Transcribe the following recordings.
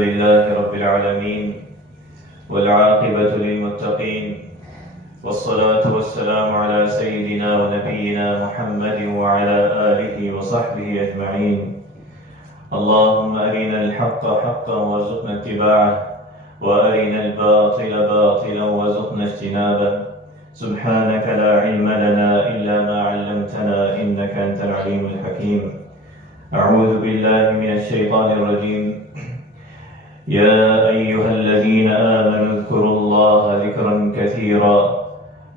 لله رب العالمين والعاقبة للمتقين والصلاة والسلام على سيدنا ونبينا محمد وعلى آله وصحبه أجمعين. اللهم أرنا الحق حقا وارزقنا اتباعه وأرنا الباطل باطلا وارزقنا اجتنابه. سبحانك لا علم لنا إلا ما علمتنا إنك أنت العليم الحكيم. أعوذ بالله من الشيطان الرجيم. يا أيها الذين آمنوا اذكروا الله ذكرا كثيرا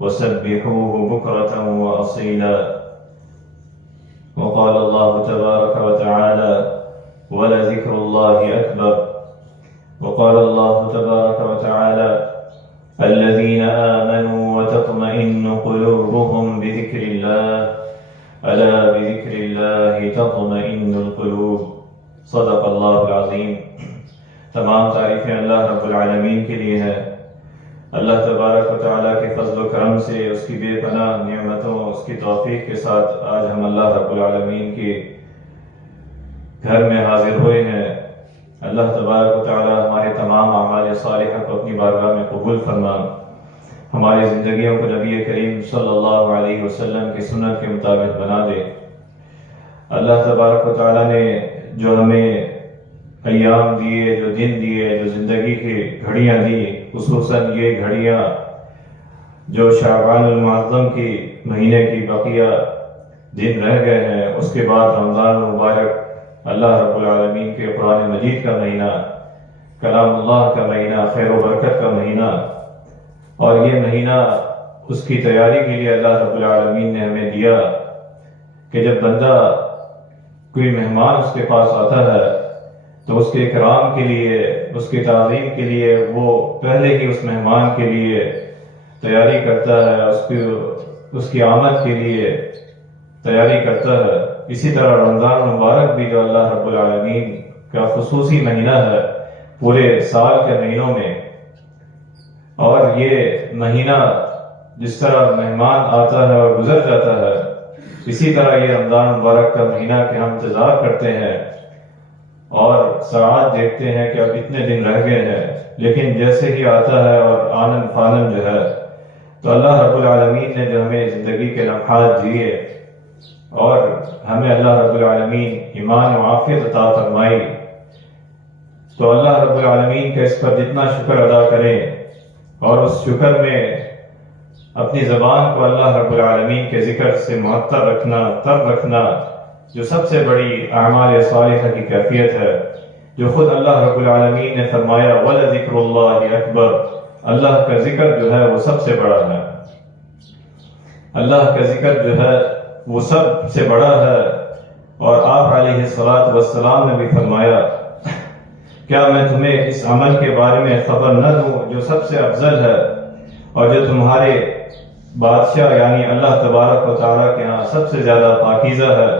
وسبحوه بكرة وأصيلا. وقال الله تبارك وتعالى ولذكر الله أكبر. وقال الله تبارك وتعالى الذين آمنوا وتطمئن قلوبهم بذكر الله ألا بذكر الله تطمئن القلوب. صدق اللہ العظیم. تمام تعریفیں اللہ رب العالمین کے لیے ہے. اللہ تبارک و تعالیٰ کے فضل و کرم سے اس کی بے پناہ نعمتوں اس کی توفیق کے ساتھ آج ہم اللہ رب العالمین کے گھر میں حاضر ہوئے ہیں. اللہ تبارک و تعالیٰ ہمارے تمام اعمال صالحہ کو اپنی بارگاہ میں قبول فرما. ہماری زندگیوں کو نبی کریم صلی اللہ علیہ وسلم کی سنت کے مطابق بنا دے. اللہ تبارک و تعالیٰ نے جو ہمیں ایام دیے، جو دن دیے، جو زندگی کی گھڑیاں دی، خصوصاً یہ گھڑیاں جو شعبان المعظم کی مہینے کی بقیہ دن رہ گئے ہیں، اس کے بعد رمضان المبارک، اللہ رب العالمین کے قرآن مجید کا مہینہ، کلام اللہ کا مہینہ، خیر و برکت کا مہینہ، اور یہ مہینہ اس کی تیاری کے لیے اللہ رب العالمین نے ہمیں دیا کہ جب بندہ کوئی مہمان اس کے پاس آتا ہے تو اس کے اکرام کے لیے، اس کی تعظیم کے لیے وہ پہلے ہی اس مہمان کے لیے تیاری کرتا ہے، اس کی آمد کے لیے تیاری کرتا ہے. اسی طرح رمضان مبارک بھی جو اللہ رب العالمین کا خصوصی مہینہ ہے پورے سال کے مہینوں میں، اور یہ مہینہ جس طرح مہمان آتا ہے اور گزر جاتا ہے، اسی طرح یہ رمضان مبارک کا مہینہ کہ ہم انتظار کرتے ہیں اور ساعات دیکھتے ہیں کہ اب اتنے دن رہ گئے ہیں، لیکن جیسے ہی آتا ہے اور آنن فانن جو ہے، تو اللہ رب العالمین نے جو ہمیں زندگی کے لمحات دیے اور ہمیں اللہ رب العالمین ایمان و عافیت عطا فرمائی، تو اللہ رب العالمین کا اس پر جتنا شکر ادا کریں اور اس شکر میں اپنی زبان کو اللہ رب العالمین کے ذکر سے معطر رکھنا، تر رکھنا، جو سب سے بڑی اعمال صالحہ کی کیفیت ہے، جو خود اللہ رب العالمین نے فرمایا وَلَذِكْرُ اللَّهِ أَكْبَرُ. اللہ کا ذکر جو ہے وہ سب سے بڑا ہے. اللہ کا ذکر جو ہے وہ سب سے بڑا ہے. اور آپ علیہ السلام نے بھی فرمایا کیا میں تمہیں اس عمل کے بارے میں خبر نہ دوں جو سب سے افضل ہے اور جو تمہارے بادشاہ یعنی اللہ تبارک و تعالیٰ کے ہاں سب سے زیادہ پاکیزہ ہے،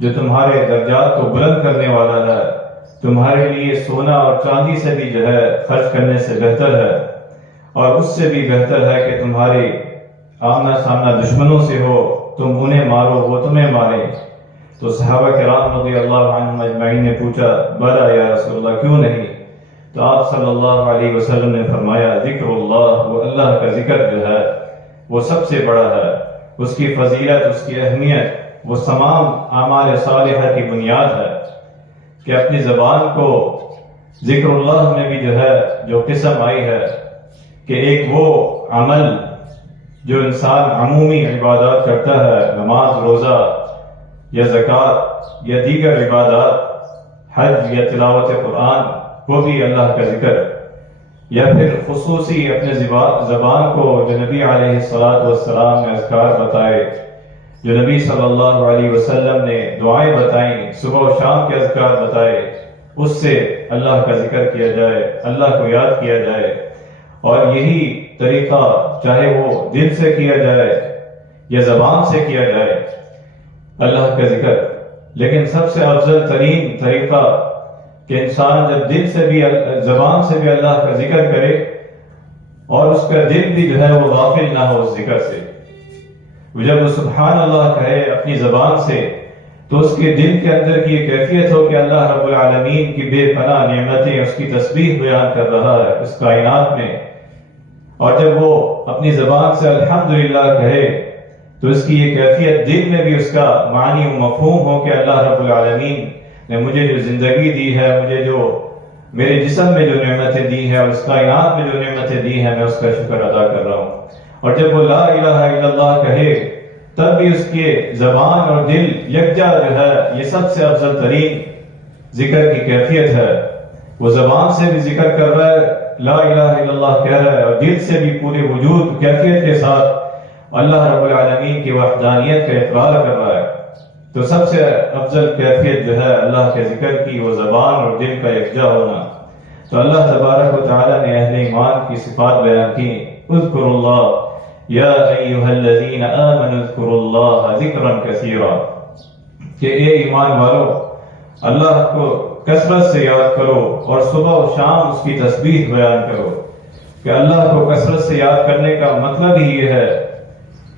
جو تمہارے درجات کو بلند کرنے والا ہے، تمہارے لیے سونا اور چاندی سے بھی جو ہے خرچ کرنے سے بہتر ہے، اور اس سے بھی بہتر ہے کہ تمہارے آمنا سامنا دشمنوں سے ہو، تم انہیں مارو وہ تمہیں مارے. تو صحابہ کرام رضی اللہ عنہم اجمعین نے پوچھا بلا یا رسول اللہ کیوں نہیں؟ تو آپ صلی اللہ علیہ وسلم نے فرمایا ذکر اللہ، وہ اللہ کا ذکر جو ہے وہ سب سے بڑا ہے. اس کی فضیلت، اس کی اہمیت وہ تمام اعمال صالحہ کی بنیاد ہے کہ اپنی زبان کو ذکر اللہ میں بھی جو ہے جو قسم آئی ہے کہ ایک وہ عمل جو انسان عمومی عبادات کرتا ہے، نماز، روزہ یا زکوٰۃ یا دیگر عبادات، حج یا تلاوت قرآن، وہ بھی اللہ کا ذکر، یا پھر خصوصی اپنے زبان کو جو نبی علیہ السلام نے اذکار بتائے، جو نبی صلی اللہ علیہ وسلم نے دعائیں بتائیں، صبح و شام کے اذکار بتائے، اس سے اللہ کا ذکر کیا جائے، اللہ کو یاد کیا جائے. اور یہی طریقہ چاہے وہ دل سے کیا جائے یا زبان سے کیا جائے اللہ کا ذکر، لیکن سب سے افضل ترین طریقہ کہ انسان جب دل سے بھی زبان سے بھی اللہ کا ذکر کرے اور اس کا دل بھی جو ہے وہ غافل نہ ہو اس ذکر سے. جب وہ سبحان اللہ کہے اپنی زبان سے تو اس کے دل کے اندر کی یہ کیفیت ہو کہ اللہ رب العالمین کی بے پناہ نعمتیں اس کی تسبیح بیان کر رہا ہے اس کائنات میں، اور جب وہ اپنی زبان سے الحمدللہ کہے تو اس کی یہ کیفیت دل میں بھی اس کا معنی و مفہوم ہو کہ اللہ رب العالمین نے مجھے جو زندگی دی ہے، مجھے جو میرے جسم میں جو نعمتیں دی ہیں اور اس کائنات میں جو نعمتیں دی ہیں، میں اس کا شکر ادا کر رہا ہوں۔ اور جب وہ لا الہ الا اللہ کہے تب بھی اس کے زبان اور دل یکجا جو ہے، یہ سب سے افضل ترین ذکر کی کیفیت ہے۔ وہ زبان سے بھی ذکر کر رہا ہے، لا الہ الا اللہ کہہ رہا ہے، اور دل سے بھی پورے وجود کیفیت کے ساتھ اللہ رب العالمین کی وحدانیت کا اقرار کر رہا ہے۔ تو سب سے افضل کیفیت جو ہے اللہ کے ذکر کی، وہ زبان اور دل کا یکجا ہونا۔ تو اللہ تبارک و تعالیٰ نے اہل ایمان کی صفات بیان کی، اذکروا اللہ یا ایھا الذین آمنوا اذکروا اللہ ذکرا کثیرا، کہ اے ایمان والو اللہ کو کثرت سے یاد کرو اور صبح و شام اس کی تسبیح بیان کرو۔ کہ اللہ کو کثرت سے یاد کرنے کا مطلب ہی یہ ہے،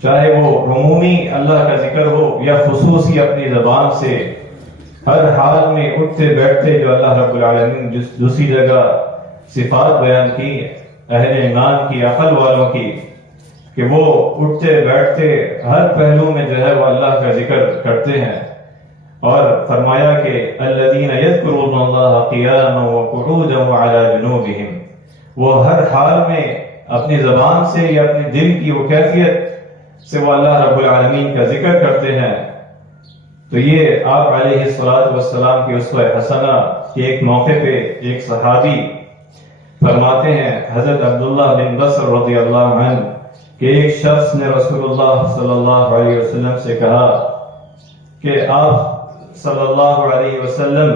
چاہے وہ عمومی اللہ کا ذکر ہو یا خصوصی اپنی زبان سے، ہر حال میں اٹھتے بیٹھتے جو اللہ رب العالمین دوسری جگہ صفات بیان کی اہل ایمان کی، عقل والوں کی، کہ وہ اٹھتے بیٹھتے ہر پہلو میں جو ہے وہ اللہ کا ذکر کرتے ہیں، اور فرمایا کہ الذین یذکرون اللہ قیاما وقعودا وعلی جنوبہم، وہ ہر حال میں اپنی زبان سے یا اپنے دل کی وہ کیفیت سے وہ اللہ رب العالمین کا ذکر کرتے ہیں۔ تو یہ آپ علیہ الصلوۃ والسلام کی اسوہ حسنہ کہ ایک موقع پہ ایک صحابی فرماتے ہیں، حضرت عبداللہ بن بصر رضی اللہ عنہ، کہ ایک شخص نے رسول اللہ صلی اللہ علیہ وسلم سے کہا کہ آپ صلی اللہ علیہ وسلم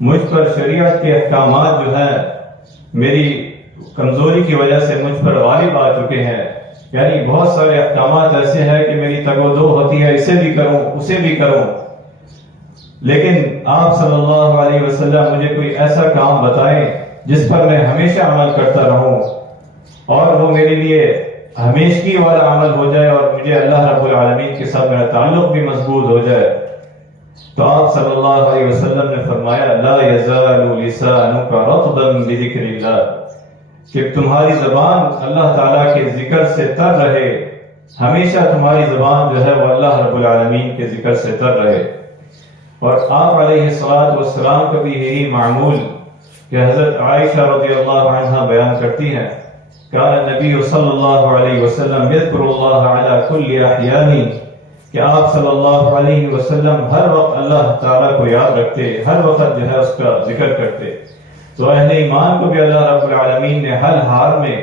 مجھ پر شریعت کے احکامات جو ہیں میری کمزوری کی وجہ سے مجھ پر غالب آ چکے ہیں، یعنی بہت سارے احکامات ایسے ہیں کہ میری تگ و دو ہوتی ہے، اسے بھی کروں اسے بھی کروں، لیکن آپ صلی اللہ علیہ وسلم مجھے کوئی ایسا کام بتائیں جس پر میں ہمیشہ عمل کرتا رہوں اور وہ میرے لیے ہمیشگی والا عمل ہو جائے اور مجھے اللہ رب العالمین کے ساتھ میرا تعلق بھی مضبوط ہو جائے۔ تو آپ صلی اللہ علیہ وسلم نے فرمایا، لا یزال لسانک رطبا بذکر اللہ، کہ تمہاری زبان اللہ تعالیٰ کے ذکر سے تر رہے، ہمیشہ تمہاری زبان جو ہے وہ اللہ رب العالمین کے ذکر سے تر رہے۔ اور آپ علیہ الصلوۃ والسلام کا بھی یہی معمول کہ حضرت عائشہ رضی اللہ عنہا بیان کرتی ہیں، کان النبی صلی اللہ علیہ وسلم یذکر اللہ علی کل احیانہ، کہ آپ صلی اللہ علیہ وسلم ہر وقت اللہ تعالیٰ کو یاد رکھتے، ہر وقت جو ہے اس کا ذکر کرتے۔ تو اہل ایمان کو بھی اللہ رب العالمین نے ہر حال میں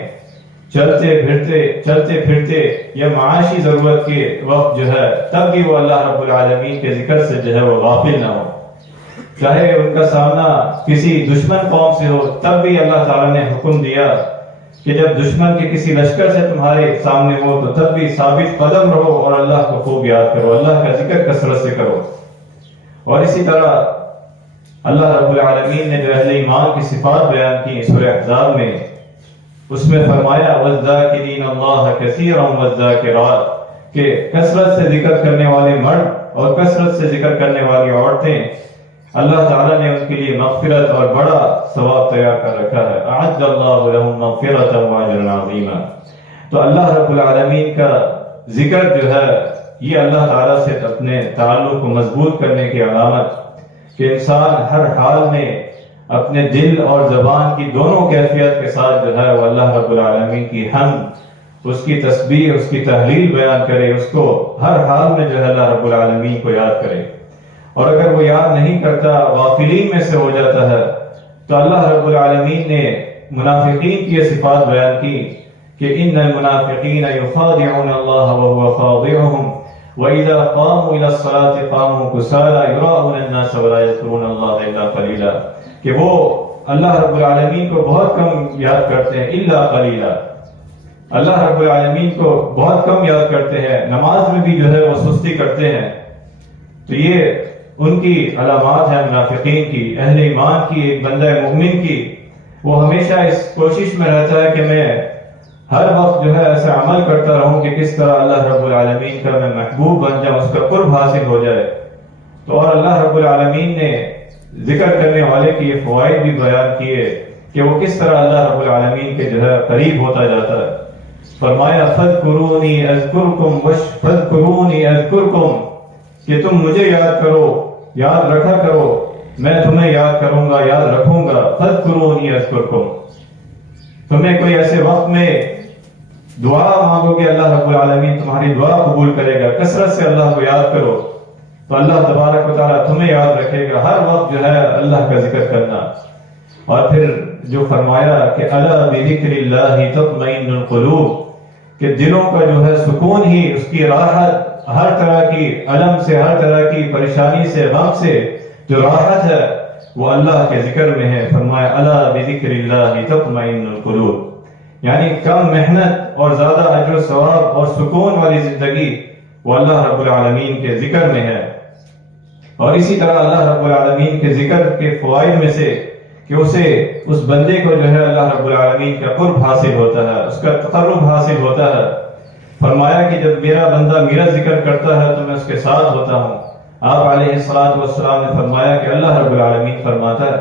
چلتے پھرتے یا معاشی ضرورت کے وقت جو ہے تب بھی وہ اللہ رب العالمین کے ذکر سے جو ہے وہ غافل نہ ہو، چاہے ان کا سامنا کسی دشمن قوم سے ہو تب بھی اللہ تعالیٰ نے حکم دیا کہ جب دشمن کے کسی لشکر سے تمہارے سامنے ہو تو تب بھی ثابت قدم رہو اور اللہ کو خوب یاد کرو، اللہ کا ذکر کثرت سے کرو۔ اور اسی طرح اللہ رب العالمین نے جو اہل ایمان کی صفات بیان کی سورہ احزاب میں، اس میں فرمایا والذاکرین اللہ کثیرا والذاکرات، کہ کثرت سے ذکر کرنے والے مرد اور کثرت سے ذکر کرنے والی عورتیں اللہ تعالیٰ نے ان کے لیے مغفرت اور بڑا ثواب تیار کر رکھا ہے، اعد اللہ لهم مغفرۃ واجرا عظیما۔ تو اللہ رب العالمین کا ذکر جو ہے یہ اللہ تعالیٰ سے اپنے تعلق کو مضبوط کرنے کی علامت، کہ انسان ہر حال میں اپنے دل اور زبان کی دونوں کیفیت کے ساتھ جو ہے وہ اللہ رب العالمین کی حمد، اس کی تسبیح، اس کی تحلیل بیان کرے، اس کو ہر حال میں جو ہے اللہ رب العالمین کو یاد کرے۔ اور اگر وہ یاد نہیں کرتا، غافلین میں سے ہو جاتا ہے، تو اللہ رب العالمین نے منافقین کی یہ صفات بیان کی کہ ان المنافقین یخادعون اللہ وهو خاضعهم وَإِذَا قَامُوا إِلَى الصَّلَاةِ قَامُوا كُسَالَىٰ يُرَاءُونَ النَّاسَ وَلَا يَذْكُرُونَ اللَّهَ إِلَّا قَلِيلًا، کہ وہ اللہ رب العالمین کو بہت کم یاد کرتے ہیں، الا قلیلا، اللہ رب العالمین کو بہت کم یاد کرتے ہیں، نماز میں بھی جو ہے وہ سستی کرتے ہیں۔ تو یہ ان کی علامات ہیں منافقین کی۔ اہل ایمان کی، ایک بندہ مومن کی، وہ ہمیشہ اس کوشش میں رہتا ہے کہ میں ہر وقت جو ہے ایسا عمل کرتا رہوں کہ کس طرح اللہ رب العالمین کا میں محبوب بن جاؤں، اس کا قرب حاصل ہو جائے۔ تو اور اللہ رب العالمین نے ذکر کرنے والے کے یہ فوائد بھی بیان کیے کہ وہ کس طرح اللہ رب العالمین کے جو ہے قریب ہوتا جاتا ہے. فرمایا فَاذْكُرُونِي أَذْكُرْكُمْ فَاذْكُرُونِي أَذْكُرْكُمْ کہ تم مجھے یاد کرو، یاد رکھا کرو، میں تمہیں یاد کروں گا، یاد رکھوں گا. فَاذْكُرُونِي أَذْكُرْكُمْ. تمہیں کوئی ایسے وقت میں دعا مانگو گے اللہ رب العالمین تمہاری دعا قبول کرے گا. کثرت سے اللہ کو یاد کرو تو اللہ تبارک و تعالیٰ تمہیں یاد رکھے گا. ہر وقت جو ہے اللہ کا ذکر کرنا. اور پھر جو فرمایا کہ الا بذکر اللہ تطمئن القلوب کہ دلوں کا جو ہے سکون ہی، اس کی راحت، ہر طرح کی الم سے، ہر طرح کی پریشانی سے، غم سے جو راحت ہے وہ اللہ کے ذکر میں ہے. فرمایا الا بذکر اللہ تطمئن القلوب، یعنی کم محنت اور زیادہ اجر و ثواب اور سکون والی زندگی وہ اللہ رب العالمین کے ذکر میں ہے. اور اسی طرح اللہ رب العالمین کے ذکر کے فوائد میں سے کہ اسے، اس بندے کو جو ہے اللہ رب العالمین کا قرب حاصل ہوتا ہے، اس کا تقرب حاصل ہوتا ہے. فرمایا کہ جب میرا بندہ میرا ذکر کرتا ہے تو میں اس کے ساتھ ہوتا ہوں. آپ علیہ السلام نے فرمایا کہ اللہ رب العالمین فرماتا ہے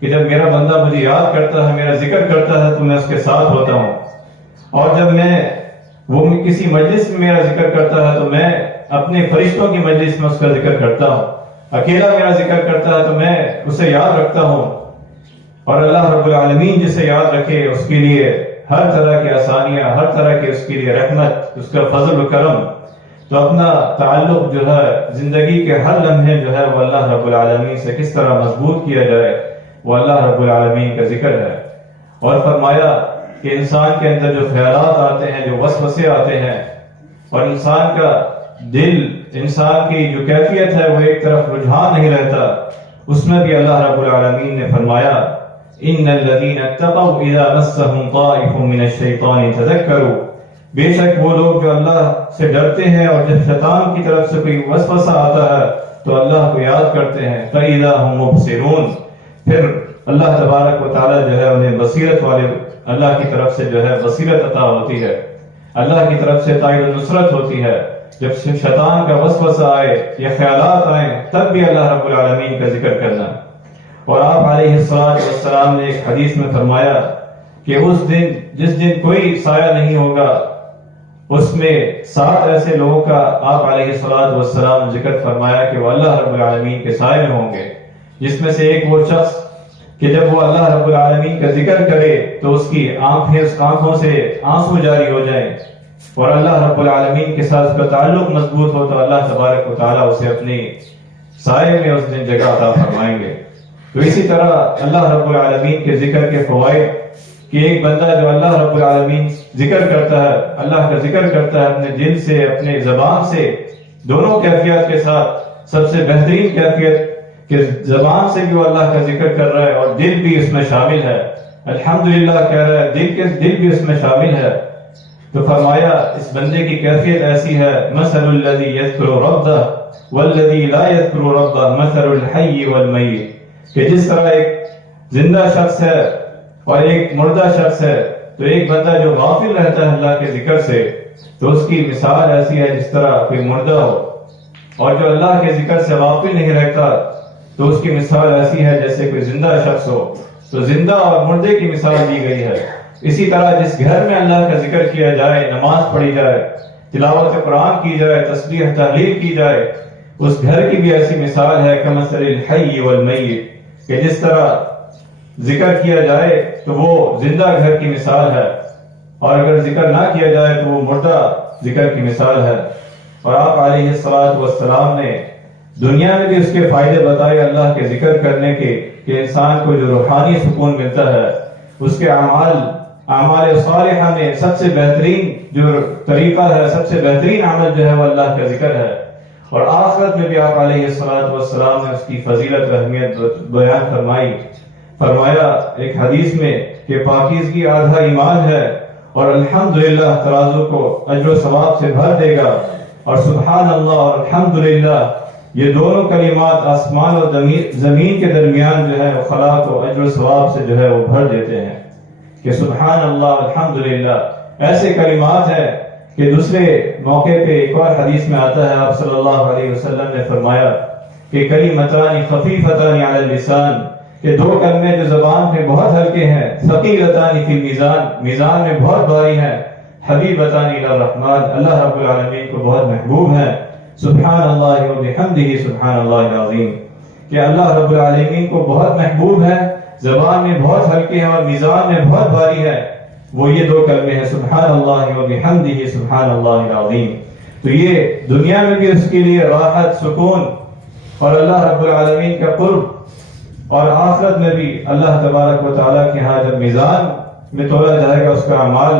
کہ جب میرا بندہ مجھے یاد کرتا ہے، میرا ذکر کرتا ہے تو میں اس کے ساتھ ہوتا ہوں. اور جب وہ کسی مجلس میں میرا ذکر کرتا ہے تو میں اپنے فرشتوں کی مجلس میں اس کا ذکر کرتا ہوں. اکیلا میرا ذکر کرتا ہے تو میں اسے یاد رکھتا ہوں. اور اللہ رب العالمین جسے یاد رکھے اس کے لیے ہر طرح کی آسانیاں، ہر طرح کی اس کے لیے رحمت، اس کا فضل و کرم. تو اپنا تعلق جو ہے زندگی کے ہر لمحے جو ہے وہ اللہ رب العالمین سے کس طرح مضبوط کیا جائے، وہ اللہ رب العالمین کا ذکر ہے. اور فرمایا کہ انسان کے اندر جو خیالات آتے ہیں، جو وسوسے آتے ہیں، اور انسان کا دل، انسان کی جو کیفیت ہے وہ ایک طرف رجحان نہیں رہتا، اس میں بھی اللہ رب العالمین نے فرمایا ان الذین اتقوا اذا مسهم طائف من الشیطان تذکروا، بے شک وہ لوگ جو اللہ سے ڈرتے ہیں اور جب شیطان کی طرف سے کوئی وسوسہ آتا ہے تو اللہ کو یاد کرتے ہیں. فاذا هم مبصرون، پھر اللہ تبارک و تعالی جو ہے انہیں بصیرت والے، اللہ کی طرف سے جو ہے بصیرت عطا ہوتی ہے، اللہ کی طرف سے تائید و نصرت ہوتی ہے. جب شیطان کا وسوسہ آئے یا خیالات آئیں تب بھی اللہ رب العالمین کا ذکر کرنا. اور آپ علیہ السلام نے ایک حدیث میں فرمایا کہ اس دن، جس دن کوئی سایہ نہیں ہوگا، اس میں 7 ایسے لوگوں کا آپ علیہ السلام نے ذکر فرمایا کہ وہ اللہ رب العالمین کے سائے میں ہوں گے. جس میں سے ایک وہ شخص کہ جب وہ اللہ رب العالمین کا ذکر کرے تو اس کی آنکھوں سے آنسو جاری ہو جائیں، اور اللہ رب العالمین کے ساتھ اس کا تعلق مضبوط ہو تو اللہ تبارک و تعالیٰ اسے اپنی سائے میں اس دن جگہ عطا فرمائیں گے. تو اسی طرح اللہ رب العالمین کے ذکر کے فوائد کہ ایک بندہ جو اللہ رب العالمین ذکر کرتا ہے، اللہ کا ذکر کرتا ہے اپنے دل سے، اپنے زبان سے، دونوں کیفیت کے ساتھ سب سے بہترین کیفیت کہ زبان سے بھی وہ اللہ کا ذکر کر رہا ہے اور دل بھی اس میں شامل ہے، الحمدللہ کہہ رہا ہے، دل بھی اس میں شامل ہے. تو فرمایا اس بندے کی کیفیت ایسی ہے مثل الذی یذکر ربہ والذی لا یذکر ربہ مثل الحی والمیت، کہ جس طرح ایک زندہ شخص ہے اور ایک مردہ شخص ہے، تو ایک بندہ جو غافل رہتا ہے اللہ کے ذکر سے تو اس کی مثال ایسی ہے جس طرح کوئی مردہ ہو، اور جو اللہ کے ذکر سے غافل نہیں رہتا تو اس کی مثال ایسی ہے جیسے کوئی زندہ شخص ہو. تو زندہ اور مردے کی مثال دی گئی ہے. اسی طرح جس گھر میں اللہ کا ذکر کیا جائے، نماز پڑھی جائے، تلاوت قرآن کی جائے، تسبیح تحلیل کی جائے، اس گھر کی بھی ایسی مثال ہے کمثل الحی والمیت، کہ جس طرح ذکر کیا جائے تو وہ زندہ گھر کی مثال ہے، اور اگر ذکر نہ کیا جائے تو وہ مردہ ذکر کی مثال ہے. اور آپ علیہ السلام نے دنیا میں بھی اس کے فائدے بتائے اللہ کے ذکر کرنے کے، کہ انسان کو جو روحانی سکون ملتا ہے، اس کے اعمال صالحہ میں سب سے بہترین جو طریقہ ہے، سب سے بہترین عمل جو ہے وہ اللہ کا ذکر ہے. اور آخرت میں بھی آپ علیہ السلام نے اس کی فضیلت اہمیت بیان فرمائی. فرمایا ایک حدیث میں کہ پاکیزگی آدھا ایمان ہے، اور الحمدللہ ترازو کو اجر و ثواب سے بھر دے گا. اور سبحان اللہ اور الحمدللہ یہ دونوں کلمات آسمان اور زمین کے درمیان جو ہے وہ خلا کو اجر و ثواب سے جو ہے وہ بھر دیتے ہیں. کہ سبحان اللہ الحمدللہ ایسے کلمات ہیں کہ دوسرے موقع پہ ایک اور حدیث میں آتا ہے، آپ صلی اللہ علیہ وسلم نے فرمایا کہ کلمتان خفیفتان علی اللسان، کہ دو کلمے جو زبان پہ بہت ہلکے ہیں، ثقیلتان فی المیزان، میزان میں بہت بھاری ہیں، حبیبتان الی الرحمن، اللہ رب العالمین کو بہت محبوب ہے، سبحان اللہ و بحمدہ سبحان اللہ العظیم، کہ اللہ رب العالمین کو بہت محبوب ہے، زبان میں بہت ہلکے ہیں اور میزان میں بہت بھاری ہے، وہ یہ دو کلمے ہیں، سبحان اللہ و بحمدہ سبحان اللہ العظیم۔ تو یہ دنیا میں بھی اس کے لیے راحت، سکون اور اللہ رب العالمین کا قرب، اور آخرت میں بھی اللہ تبارک و تعالیٰ کے ہاں جب میزان میں تولا جائے گا اس کا اعمال،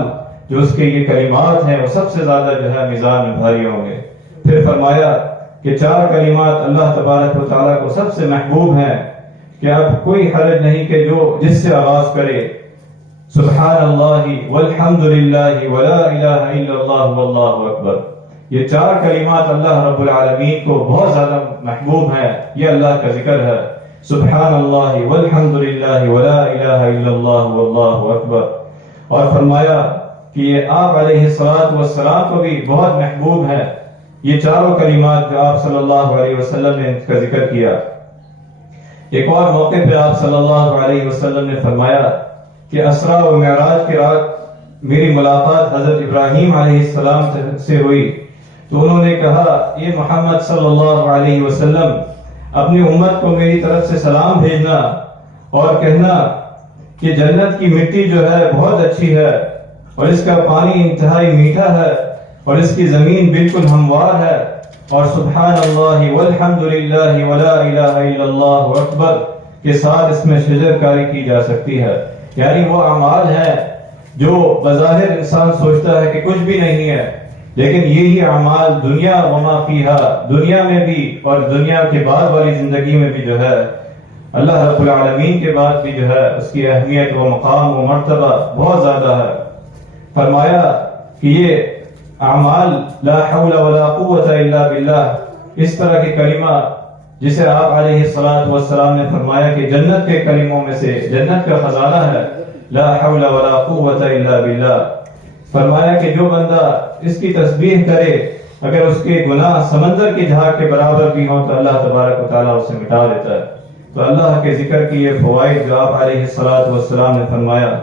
جو اس کے یہ کلمات ہیں وہ سب سے زیادہ جو ہے میزان میں بھاری ہوں گے۔ پھر فرمایا کہ چار کلمات اللہ تبارک و تعالیٰ کو سب سے محبوب ہیں، کہ اب کوئی حرج نہیں کہ جو جس سے آغاز کرے، سبحان اللہ والحمد للہ ولا الہ الا اللہ واللہ اکبر، یہ چار کلمات اللہ رب العالمین کو بہت زیادہ محبوب ہیں، یہ اللہ کا ذکر ہے، سبحان اللہ والحمد للہ ولا الہ الا اللہ واللہ اکبر۔ اور فرمایا کہ یہ آپ علیہ السلام کو بھی بہت محبوب ہے، یہ چاروں کلمات جو آپ صلی اللہ علیہ وسلم نے ان کا ذکر کیا۔ ایک اور موقع پہ آپ صلی اللہ علیہ وسلم نے فرمایا کہ اسراء و معراج کی رات میری ملاقات حضرت ابراہیم علیہ السلام سے ہوئی، تو انہوں نے کہا یہ محمد صلی اللہ علیہ وسلم اپنی امت کو میری طرف سے سلام بھیجنا اور کہنا کہ جنت کی مٹی جو ہے بہت اچھی ہے اور اس کا پانی انتہائی میٹھا ہے اور اس کی زمین بالکل ہموار ہے، اور سبحان اللہ والحمد للہ ولا الہ الا اللہ اکبر کے ساتھ اس میں شجر کاری کی جا سکتی ہے۔ یعنی وہ اعمال ہیں جو بظاہر انسان سوچتا ہے کہ کچھ بھی نہیں ہے، لیکن یہی اعمال دنیا وما فیہا، دنیا میں بھی اور دنیا کے بعد والی زندگی میں بھی جو ہے اللہ رب العالمین کے بعد بھی جو ہے اس کی اہمیت و مقام و مرتبہ بہت زیادہ ہے۔ فرمایا کہ یہ اعمال لا حول ولا قوت الا باللہ، اس طرح کے کلمہ جسے آپ علیہ السلام نے فرمایا کہ جنت کے کلموں میں سے جنت کا خزانہ ہے، لا حول ولا قوت الا باللہ۔ فرمایا کہ جو بندہ اس کی تسبیح کرے اگر اس کے گناہ سمندر کی جھاگ کے برابر بھی ہوں تو اللہ تبارک و تعالیٰ اسے مٹا دیتا ہے۔ تو اللہ کے ذکر کی یہ فوائد جو آپ علیہ السلام نے فرمایا۔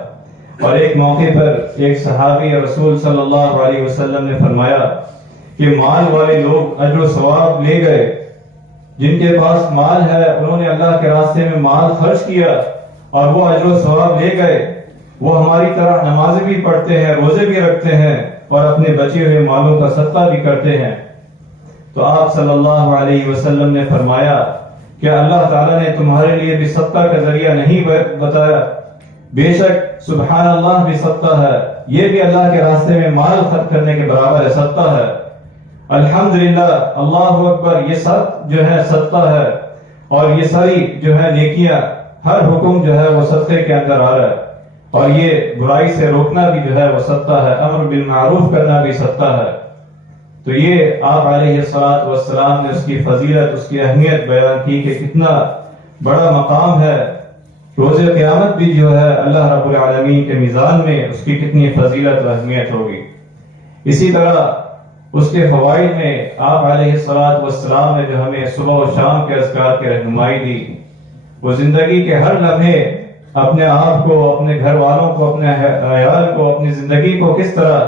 اور ایک موقع پر ایک صحابی رسول صلی اللہ علیہ وسلم نے فرمایا کہ مال والے لوگ اجر و ثواب لے گئے، جن کے پاس مال ہے انہوں نے اللہ کے راستے میں مال خرچ کیا اور وہ اجر و ثواب لے گئے، وہ ہماری طرح نمازیں بھی پڑھتے ہیں، روزے بھی رکھتے ہیں اور اپنے بچے ہوئے مالوں کا صدقہ بھی کرتے ہیں۔ تو آپ صلی اللہ علیہ وسلم نے فرمایا کہ اللہ تعالیٰ نے تمہارے لیے بھی صدقہ کا ذریعہ نہیں بتایا؟ بے شک سبحان اللہ بھی صدقہ ہے، یہ بھی اللہ کے راستے میں مال خرچ کرنے کے برابر ہے، صدقہ ہے۔ الحمدللہ، اللہ اکبر، یہ سب جو ہے صدقہ ہے، اور یہ ساری جو ہے نیکیاں، ہر حکم جو ہے وہ صدقے کے اندر آ رہا ہے، اور یہ برائی سے روکنا بھی جو ہے وہ صدقہ ہے، امر بالمعروف کرنا بھی صدقہ ہے۔ تو یہ آپ علیہ السلام نے اس کی فضیلت، اس کی اہمیت بیان کی کہ کتنا بڑا مقام ہے، روز قیامت بھی جو ہے اللہ رب العالمین کے میزان میں اس کی کتنی فضیلت و اہمیت ہوگی۔ اسی طرح اس کے فوائد میں آپ علیہ السلام نے جو ہمیں صبح و شام کے اذکار کی رہنمائی دی، وہ زندگی کے ہر لمحے اپنے آپ کو، اپنے گھر والوں کو، اپنے عیال کو، اپنی زندگی کو کس طرح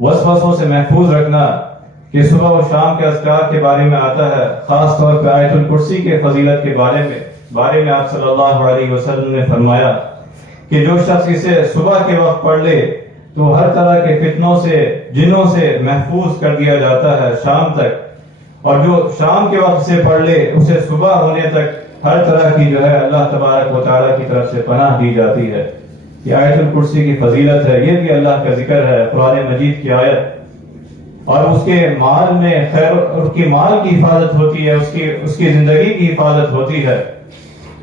وسوسوں سے محفوظ رکھنا، کہ صبح و شام کے اذکار کے بارے میں آتا ہے، خاص طور پہ آیت الکرسی کے فضیلت کے بارے میں آپ صلی اللہ علیہ وسلم نے فرمایا کہ جو شخص اسے صبح کے وقت پڑھ لے تو ہر طرح کے فتنوں سے، جنوں سے محفوظ کر دیا جاتا ہے شام تک، اور جو شام کے وقت سے پڑھ لے اسے صبح ہونے تک ہر طرح کی جو ہے اللہ تبارک و تعالیٰ کی طرف سے پناہ دی جاتی ہے۔ یہ آیت الکرسی کی فضیلت ہے، یہ بھی اللہ کا ذکر ہے، قرآن مجید کی آیت، اور اس کے مال میں خیر، اس کی مال کی حفاظت ہوتی ہے، اس کی زندگی کی حفاظت ہوتی ہے۔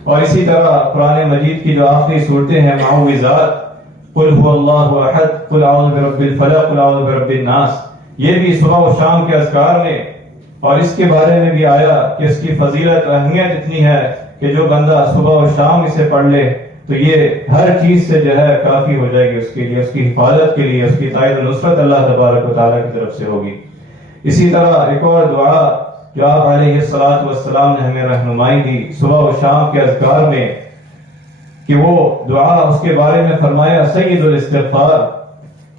اور اسی طرح قرآن مجید کی جو آخری صورتیں ہیں معوذات، قل هو اللہ احد، قل اعوذ برب الفلق، قل اعوذ برب الناس، یہ بھی صبح و شام کے اذکار میں، اور اس کے بارے میں بھی آیا کہ اس کی فضیلت اہمیت اتنی ہے کہ جو بندہ صبح و شام اسے پڑھ لے تو یہ ہر چیز سے جو ہے کافی ہو جائے گی اس کے لیے، اس کی حفاظت کے لیے، اس کی تائید و نصرت اللہ تبارک و تعالیٰ کی طرف سے ہوگی۔ اسی طرح ایک اور دعا جو آپ علیہ الصلوۃ والسلام نے ہمیں رہنمائی دی صبح و شام کے اذکار میں، کہ وہ دعا اس کے بارے میں فرمایا سید الاستغفار،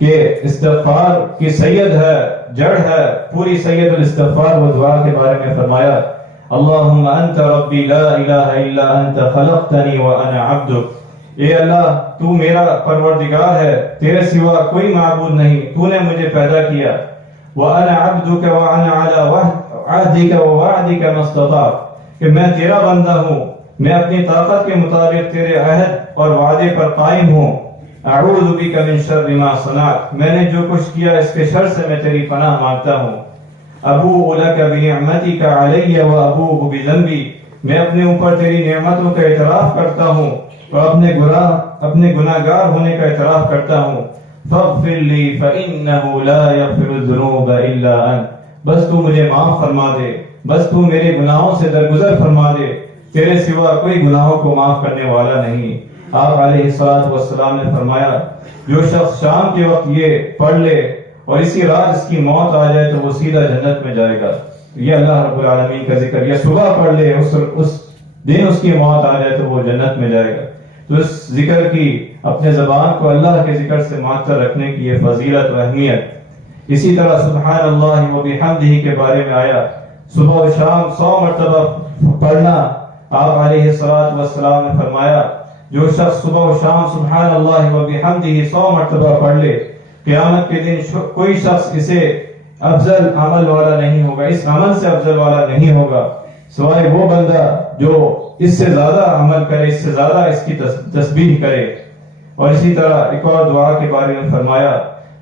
کہ استغفار کی سید ہے، جڑ ہے پوری سید الاستغفار، وہ دعا کے بارے میں فرمایا اللہم انت ربی لا الہ الا انت خلقتنی وانا عبدک، اے اللہ تو میرا پروردگار ہے، تیرے سوا کوئی معبود نہیں، تو نے مجھے پیدا کیا، وانا عبدک وانا علی عہدک ووعدک ما استطعت، کہ میں تیرا بندہ ہوں، میں اپنی طاقت کے مطابق تیرے عہد اور وعدے پر قائم ہوں، اعوذ بک من شر ما صنعت، میں نے جو کچھ کیا اس کے شر سے میں تیری پناہ مانگتا ہوں، ابوء لک بنعمتک علی وابوء بذنبی، میں اپنے اوپر تیری نعمتوں کا اعتراف کرتا ہوں اور اپنے گناہگار ہونے کا اعتراف کرتا ہوں، فاغفر لی فانہ لا یغفر الذنوب الا انت، بس تو مجھے معاف فرما دے، بس تو میرے گناہوں سے درگزر فرما دے، تیرے سوا کوئی گناہوں کو معاف کرنے والا نہیں۔ آپ علیہ الصلوۃ والسلام نے فرمایا جو شخص شام کے وقت یہ پڑھ لے اور اسی رات اس کی موت آ جائے تو وہ سیدھا جنت میں جائے گا، یہ اللہ رب العالمین کا ذکر، یا صبح پڑھ لے اس دن اس کی موت آ جائے تو وہ جنت میں جائے گا۔ تو اس ذکر کی اپنے زبان کو اللہ کے ذکر سے معطر رکھنے کی یہ فضیلت و اہمیت۔ اسی طرح سبحان اللہ و بحمدہ کے بارے میں آیا، صبح و شام 100 مرتبہ پڑھنا۔ آپ علیہ الصلوۃ والسلام نے فرمایا جو شخص صبح و شام سبحان اللہ و بحمدہ 100 مرتبہ پڑھ لے، قیامت کے دن کوئی شخص اسے افضل عمل والا نہیں ہوگا، اس عمل سے افضل والا نہیں ہوگا سوائے وہ بندہ جو اس سے زیادہ عمل کرے، اس سے زیادہ اس کی تسبیح کرے۔ اور اسی طرح ایک اور دعا کے بارے میں فرمایا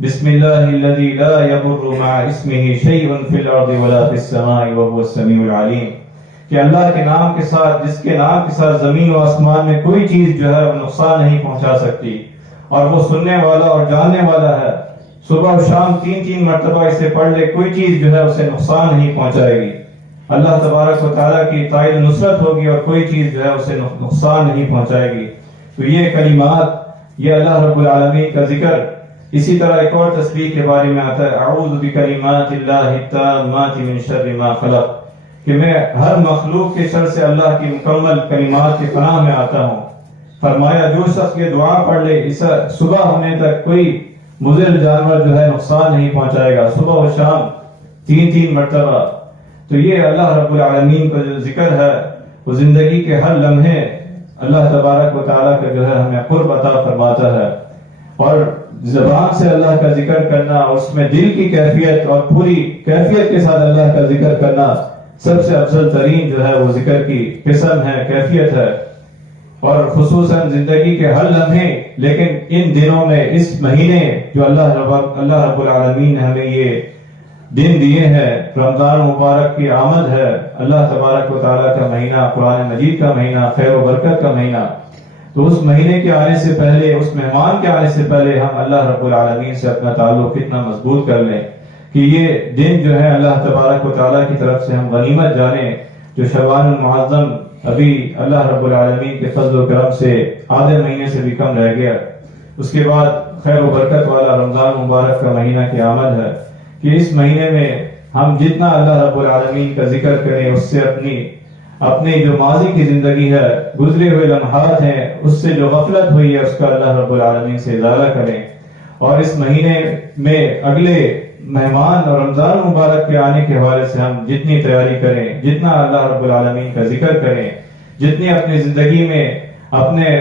بسم اللہ الذی لا یضر مع اسمہ شیء فی الارض ولا فی السماء وهو السمیع العلیم، کہ اللہ کے نام کے ساتھ، جس کے نام کے ساتھ زمین و آسمان میں کوئی چیز جو ہے وہ نقصان نہیں پہنچا سکتی، اور وہ سننے والا اور جاننے والا ہے۔ صبح و شام 3 مرتبہ اسے پڑھ لے، کوئی چیز جو ہے اسے نقصان نہیں پہنچائے گی، اللہ تبارک و تعالیٰ کی تائید نصرت ہوگی اور کوئی چیز جو ہے اسے نقصان نہیں پہنچائے گی۔ تو یہ کلمات، یہ اللہ رب العالمین کا ذکر۔ اسی طرح ایک اور تسبیح کے بارے میں آتا ہے اعوذ بکلمات اللہ التامات من شر ما خلق، کہ میں ہر مخلوق کے شر سے اللہ کی مکمل کلمات کی پناہ میں آتا ہوں۔ فرمایا جو شخص یہ دعا پڑھ لے اسے صبح ہونے تک کوئی مضر جانور جو ہے نقصان نہیں پہنچائے گا، صبح و شام 3 مرتبہ۔ تو یہ اللہ رب العالمین کا جو ذکر ہے وہ زندگی کے ہر لمحے اللہ تبارک و تعالیٰ کا جو ہے ہمیں قرب عطا فرماتا ہے، اور زبان سے اللہ کا ذکر کرنا، اس میں دل کی کیفیت اور پوری کیفیت کے ساتھ اللہ کا ذکر کرنا سب سے افضل ترین جو ہے وہ ذکر کی قسم ہے، کیفیت ہے، اور خصوصاً زندگی کے ہر لمحے۔ لیکن ان دنوں میں، اس مہینے جو اللہ رب العالمین نے ہمیں یہ دن دیے ہیں، رمضان مبارک کی آمد ہے، اللہ تبارک و تعالیٰ کا مہینہ، قرآن مجید کا مہینہ، خیر و برکت کا مہینہ، تو اس مہینے کے آنے سے پہلے، اس مہمان کے آنے سے پہلے ہم اللہ رب العالمین سے اپنا تعلق کتنا مضبوط کر لیں کہ یہ دن جو ہے اللہ تبارک و تعالیٰ کی طرف سے ہم غنیمت جانیں، جو شعبان المعظم ابھی اللہ رب العالمین کے فضل و کرم سے آدھے مہینے سے بھی کم رہ گیا، اس کے بعد خیر و برکت والا رمضان مبارک کا مہینہ کی آمد ہے، کہ اس مہینے میں ہم جتنا اللہ رب العالمین کا ذکر کریں، اس سے اپنی جو ماضی کی زندگی ہے، گزرے ہوئے لمحات ہیں، اس سے جو غفلت ہوئی ہے اس کا اللہ رب العالمین سے ازالہ کریں، اور اس مہینے میں اگلے مہمان اور رمضان مبارک کے آنے کے حوالے سے ہم جتنی تیاری کریں، جتنا اللہ رب العالمین کا ذکر کریں، جتنی اپنی زندگی میں، اپنے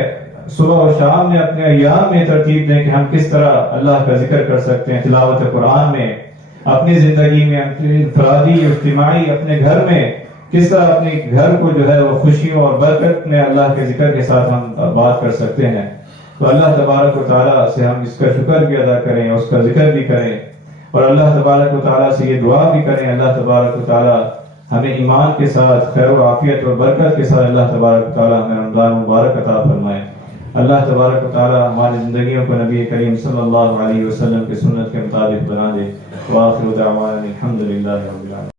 صبح و شام میں، اپنے ایام میں ترتیب دیں کہ ہم کس طرح اللہ کا ذکر کر سکتے ہیں، تلاوت قرآن میں، اپنی زندگی میں، انفرادی اجتماعی اپنے گھر میں کس طرح اپنے گھر کو جو ہے وہ خوشیوں اور برکت میں اللہ کے ذکر کے ساتھ ہم بات کر سکتے ہیں۔ تو اللہ تبارک و تعالیٰ سے ہم اس کا شکر بھی ادا کریں، اس کا ذکر بھی کریں، اور اللہ تبارک و تعالیٰ سے یہ دعا بھی کریں اللہ تبارک و تعالیٰ ہمیں ایمان کے ساتھ، خیر و عافیت اور برکت کے ساتھ اللہ تبارک و تعالیٰ ہمیں رمضان مبارک عطا فرمائے۔ اللہ تبارک و تعالیٰ ہماری زندگیوں کو نبی کریم صلی اللہ علیہ وسلم کی سنت کے مطابق بنا دے۔ وآخر دعوانا الحمد للہ رب العالمین۔